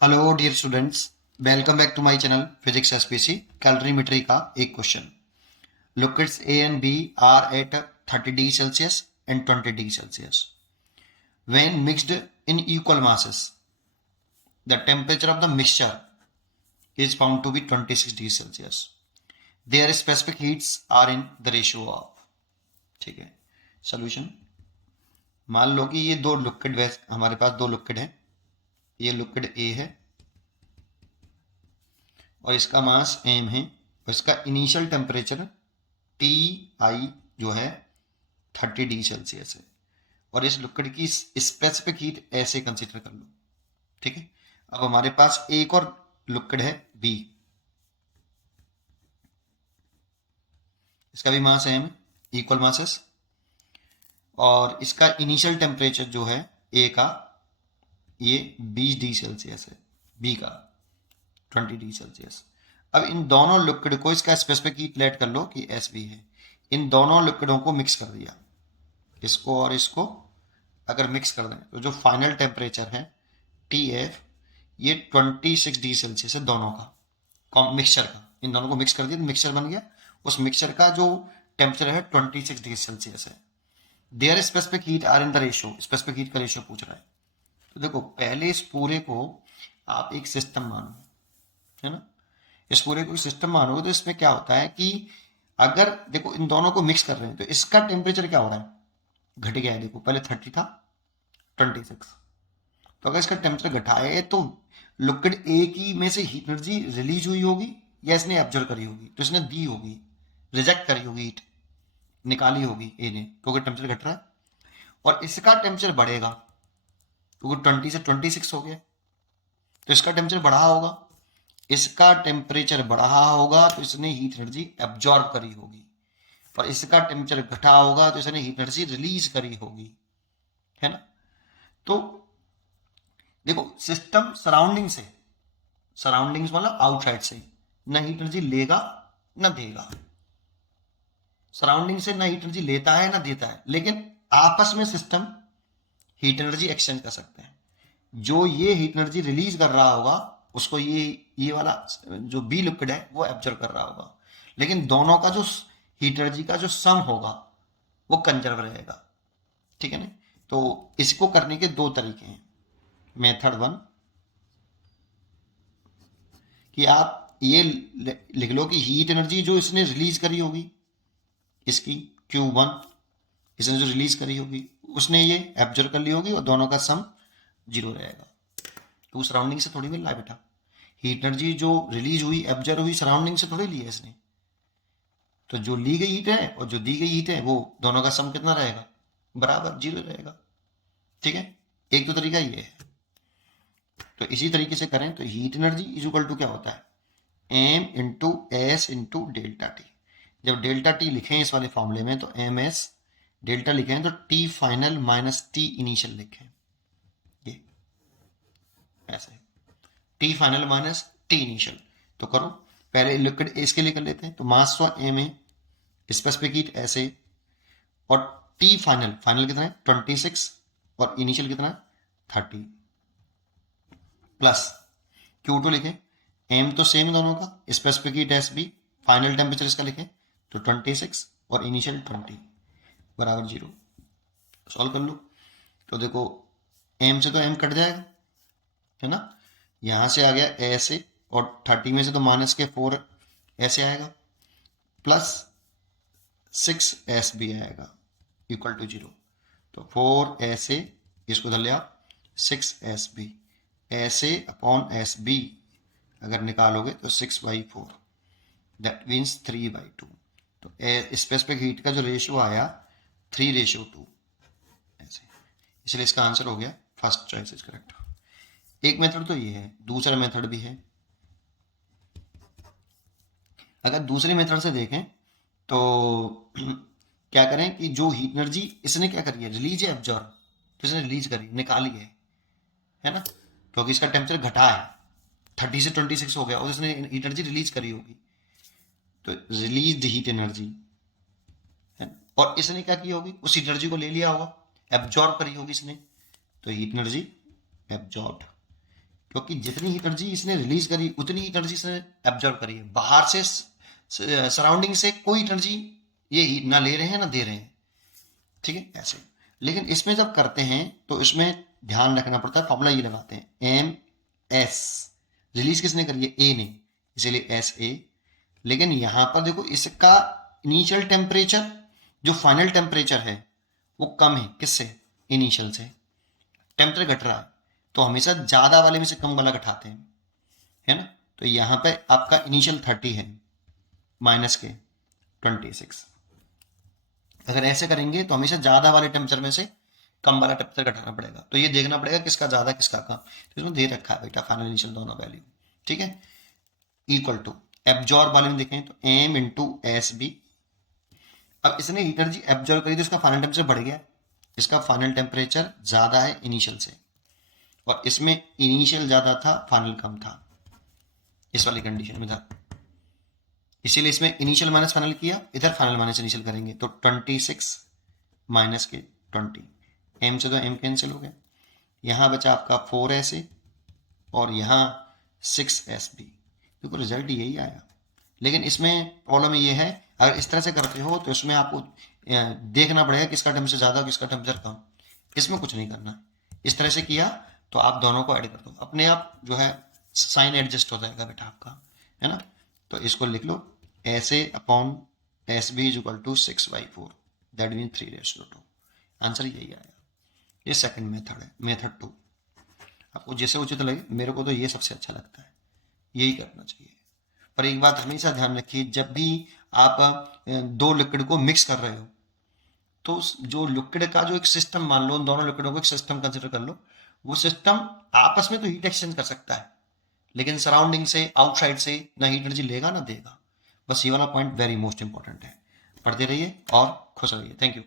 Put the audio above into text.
Hello dear students, welcome back to my channel physics SPC. Calorimetry का एक question. Liquids A and B are at 30 degree Celsius and 20 degree Celsius. When mixed in equal masses, the temperature of the mixture is found to be 26 degree Celsius. their specific heats are in the ratio of। ठीक है, solution. मान लो कि ये दो liquid, हमारे पास दो liquid है। ये लिक्विड ए है और इसका मास एम है और इसका इनिशियल टेम्परेचर टी आई जो है 30 डिग्री सेल्सियस है और इस लिक्विड की स्पेसिफिक हीट ऐसे कंसीडर कर लो। ठीक है, अब हमारे पास एक और लिक्विड है बी, इसका भी मास एम, इक्वल मासेस, और इसका इनिशियल टेम्परेचर जो है ए का ये 20 डिग्री सेल्सियस है, बी का 20 डिग्री सेल्सियस। अब इन दोनों लिक्विड को इसका स्पेसिफिक हीट लेट कर लो कि एस बी है। इन दोनों लिक्विडों को मिक्स कर दिया, इसको और इसको अगर मिक्स कर दें तो जो फाइनल टेम्परेचर है टी एफ ये 26 डिग्री सेल्सियस है दोनों का, मिक्सचर का। इन दोनों को मिक्स कर दिया तो मिक्सचर बन गया। उस मिक्सचर का जो टेम्परेचर है 26 डिग्री सेल्सियस है। Their specific heat are in the ratio, specific heat का रेशियो पूछ रहा है। तो देखो, पहले इस पूरे को आप एक सिस्टम मानो, है ना। इस पूरे को सिस्टम मानोगे तो इसमें क्या होता है कि अगर देखो इन दोनों को मिक्स कर रहे हैं तो इसका टेम्परेचर क्या हो रहा है, घट गया है। देखो, पहले 30 था, 26। तो अगर इसका टेम्परेचर घटा है तो लिक्विड ए की में से हीट एनर्जी रिलीज हुई होगी या इसने ऑब्जर्व करी होगी, तो इसने दी होगी, रिजेक्ट करी होगी, हीट निकाली होगी ए ने, क्योंकि टेम्परेचर घट रहा है। और इसका टेम्परेचर बढ़ेगा क्योंकि 20 से 26 हो गया, तो इसका टेम्परेचर बढ़ा होगा। इसका टेम्परेचर बढ़ा होगा तो इसने हीट एनर्जी एब्जॉर्ब करी होगी, और इसका टेम्परेचर घटा होगा तो इसने हीट एनर्जी रिलीज करी होगी, है ना। तो देखो, सिस्टम सराउंडिंग्स मतलब आउटसाइड से ना हीट एनर्जी लेगा ना देगा। सराउंडिंग से ना हीट एनर्जी लेता है ना देता है, लेकिन आपस में सिस्टम हीट एनर्जी एक्सचेंज कर सकते हैं। जो ये हीट एनर्जी रिलीज कर रहा होगा उसको ये वाला जो बी लिक्विड है वो एब्जॉर्ब कर रहा होगा, लेकिन दोनों का जो हीट एनर्जी का जो सम होगा वो कंजर्व रहेगा। ठीक है ना। तो इसको करने के दो तरीके हैं। मेथड वन कि आप ये लिख लो कि हीट एनर्जी जो इसने रिलीज करी होगी, इसकी Q1 इसने जो रिलीज करी होगी उसने ये एब्जॉर्ब कर ली होगी और दोनों का सम 0 रहेगा। तो सराउंडिंग से थोड़ी मिल रहा है बेटा, हीट एनर्जी जो रिलीज हुई एब्जॉर्ब हुई सराउंडिंग से थोड़ी ली है इसने। तो जो ली गई हीट है और जो दी गई हीट है वो दोनों का सम कितना रहेगा, बराबर 0 रहेगा। ठीक है, एक तो तरीका ये है। तो इसी तरीके से करें तो heat energy is equal to क्या होता है, M into S into delta T. जब डेल्टा टी लिखें इस वाले फॉर्मूले में तो एम एस डेल्टा लिखें तो T final minus T initial लिखें, ये ऐसे T final minus T initial. तो करो, पहले लिक्विड इसके लिए कर लेते हैं। तो मास तो एम है, स्पेसिफिक हीट ऐसे, और टी फाइनल, फाइनल कितना है 26 और इनिशियल कितना है 30 प्लस Q2 लिखें। एम तो सेम दोनों का, specific heat S B, final temperature इसका लिखें तो 26 और इनिशियल 20 बराबर 0। सॉल्व कर लो तो देखो एम से तो एम कट जाएगा, है ना। यहां से आ गया ऐसे और 30 में से तो माइनस के 4 ऐसे आएगा, प्लस 6 एस बी आएगा इक्वल टू 0। तो 4 ऐसे, इसको धर लिया 6 एस बी ऐसे अपॉन एस बी अगर निकालोगे तो 6/4, दैट मीन्स 3/2। तो स्पेसिफिक हीट का जो रेशियो आया 3:2 ऐसे, इसलिए इसका आंसर हो गया फर्स्ट चॉइस इज करेक्ट। एक मेथड तो ये है, दूसरा मेथड भी है। अगर दूसरे मेथड से देखें तो क्या करें कि जो हीट एनर्जी इसने क्या करी है, रिलीज है एब्जॉर्ब, तो इसने रिलीज करी, निकाली है ना, क्योंकि इसका टेम्परेचर घटा है 30 से 26 हो गया और इसने हीट एनर्जी रिलीज करी होगी, तो रिलीज हीट एनर्जी है। और इसने क्या की होगी, उस हीट एनर्जी को ले लिया होगा, एब्जॉर्ब करी होगी इसने, तो हीट एनर्जी एब्जॉर्ब। क्योंकि जितनी हीट एनर्जी इसने रिलीज करी उतनी हीट एनर्जी इसने एब्जॉर्ब करी है। बाहर से सराउंडिंग से कोई एनर्जी ये ना ले रहे हैं ना दे रहे हैं, ठीक है ऐसे। लेकिन इसमें जब करते हैं तो इसमें ध्यान रखना पड़ता है, फॉर्मूला ये लगाते हैं एम एस, रिलीज किसने करी है, ए ने, इसीलिए एस ए। लेकिन यहां पर देखो इसका इनिशियल टेम्परेचर जो फाइनल टेम्परेचर है वो कम है, किससे, इनिशियल से, टेम्परेचर घट रहा है, तो हमेशा ज्यादा वाले में से कम वाला घटाते हैं, है ना। तो यहां पे आपका इनिशियल 30 है, माइनस के 26। अगर ऐसे करेंगे तो हमेशा ज्यादा वाले टेम्परेचर में से कम वाला टेम्परेचर घटाना पड़ेगा। तो ये देखना पड़ेगा किसका ज्यादा किसका कम, तो इसमें दे रखा है बेटा फाइनल इनिशियल दोनों वैल्यू, ठीक है। इक्वल टू एब्जॉर्ब वाले में देखें तो एम इंटू एस बी। अब इसने एनर्जी एब्जॉर्ब करी तो इसका फाइनल टेम्परेचर बढ़ गया, इसका फाइनल टेम्परेचर ज्यादा है इनिशियल से, और इसमें इनिशियल ज्यादा था फाइनल कम था, इस वाली कंडीशन में था। इसीलिए इसमें इनिशियल माइनस फाइनल किया, इधर फाइनल माइनस इनिशियल करेंगे तो 26 माइनस के 20, एम से तो एम कैंसिल हो गया, यहां बचा आपका 4s और यहां 6s भी, देखो रिजल्ट यही आया। लेकिन इसमें प्रॉब्लम ये है, अगर इस तरह से करते हो तो इसमें आपको देखना पड़ेगा किसका टेम्परेचर ज्यादा किसका टेम्परेचर कम, इसमें कुछ नहीं करना। इस तरह से किया तो आप दोनों को ऐड कर दो, अपने आप जो है साइन एडजस्ट हो जाएगा बेटा आपका, है ना। तो इसको लिख लो ऐसे upon S B is equal to 6/4, that mean 3/2। Answer यही आया। ये सेकंड मेथड है, मेथड 2। आपको जैसे उचित लगे, मेरे को तो ये सबसे अच्छा लगता है, यही करना चाहिए। पर एक बात हमेशा ध्यान रखिए, जब भी आप दो लिक्विड को मिक्स कर रहे हो तो जो लिक्विड का जो एक सिस्टम, मान लो दोनों लिक्विडों को एक सिस्टम कंसिडर कर लो, वो सिस्टम आपस में तो हीट एक्सचेंज कर सकता है, लेकिन सराउंडिंग से आउटसाइड से ना हीट एनर्जी लेगा ना देगा। बस ये वाला पॉइंट वेरी मोस्ट इंपॉर्टेंट है। पढ़ते रहिए और खुश रहिए। Thank you.